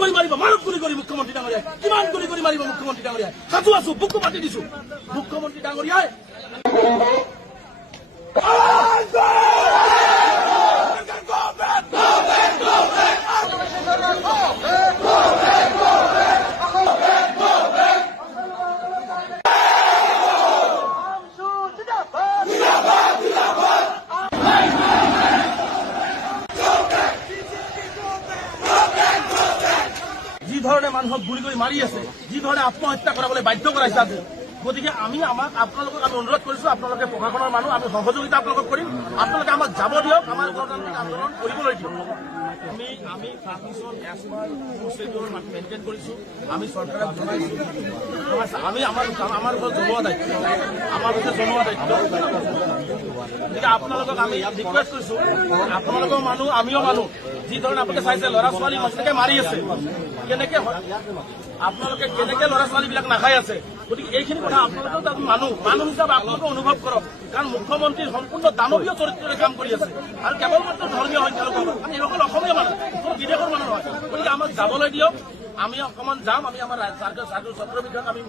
কৰি মাৰিব, মানৱ কৰি মুখ্যমন্ত্ৰী ডাঙৰীয়াই কিমান কৰি মাৰিব মুখ্যমন্ত্ৰী ডাঙৰীয়াই সাজু আছো, বুকু পাতি দিছো মুখ্যমন্ত্ৰী ডাঙৰীয়াই। যি ধৰণে মানুহক গুলি কৰি মাৰি আছে, যি ধৰণে আত্মহত্যা কৰাবলৈ বাধ্য কৰাইছে আজি, গতিকে আমি আপোনালোকক আমি অনুৰোধ কৰিছো, আপোনালোকে প্ৰশাসনৰ মানুহ, আমি সহযোগিতা আপোনালোকক কৰিম, আপোনালোকে আমাক যাব দিয়ক, আমাৰ গণতান্ত্ৰিক আন্দোলন কৰিবলৈ দিয়ক। আমি পাৰ্টিচন প্ৰচিডিউৰ মেইনটেইন কৰিছো, আমি চৰকাৰক জনাইছো, আমি আমাৰ ওপৰত জনোৱা দায়িত্ব, আমাৰ ওপৰত জনোৱা দায়িত্ব। গতিকে আপোনালোকক আমি ৰিকুৱেষ্ট কৰিছো, আপোনালোকৰ মানুহ আমিও মানুহ, যি ধৰণে আপোনালোকে চাইছে ল'ৰা ছোৱালী মহিলাকে মাৰি আছে, কেনেকে আপোনালোকে কেনেকে ল'ৰা ছোৱালীবিলাক নাখাই আছে। গতিকে এইখিনি কথা আপোনালোকেও তাত মানুহ হিচাপে আপোনালোকে অনুভৱ কৰক, কাৰণ মুখ্যমন্ত্ৰী সম্পূৰ্ণ দানৱীয় চৰিত্ৰৰে কাম কৰি আছে, আৰু কেৱল মাত্ৰ ধৰ্মীয় সংখ্যালঘু, কাৰণ এইসকল অসমীয়া মানুহ, কোনো বিদেশৰ মানুহ নহয়। গতিকে আমাক যাবলৈ দিয়ক, আমি অকণমান যাম, আমি আমাৰ ছাত্ৰ বিভাগ আমি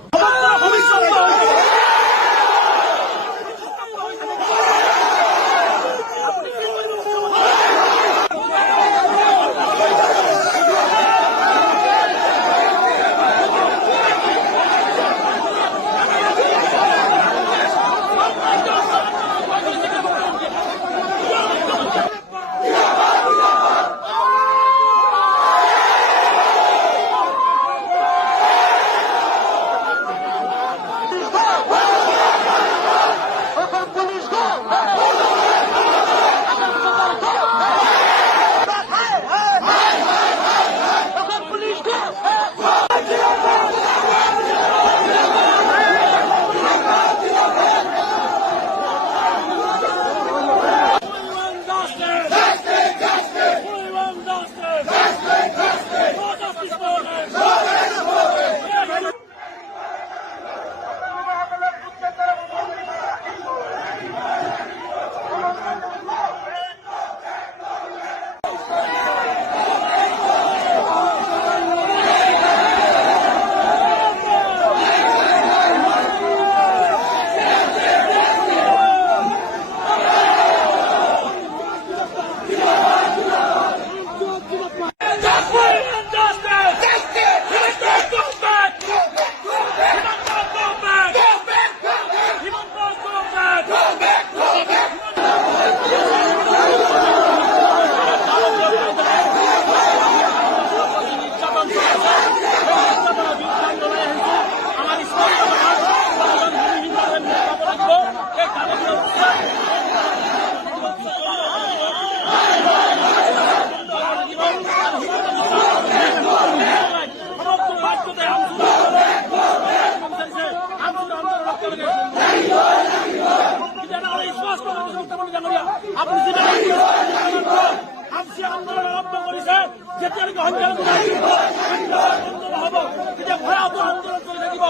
যেতিয়ালৈকে সংখ্যালঘু নহ'ব তেতিয়া ভয়াৱহ আন্দোলন চলি থাকিব।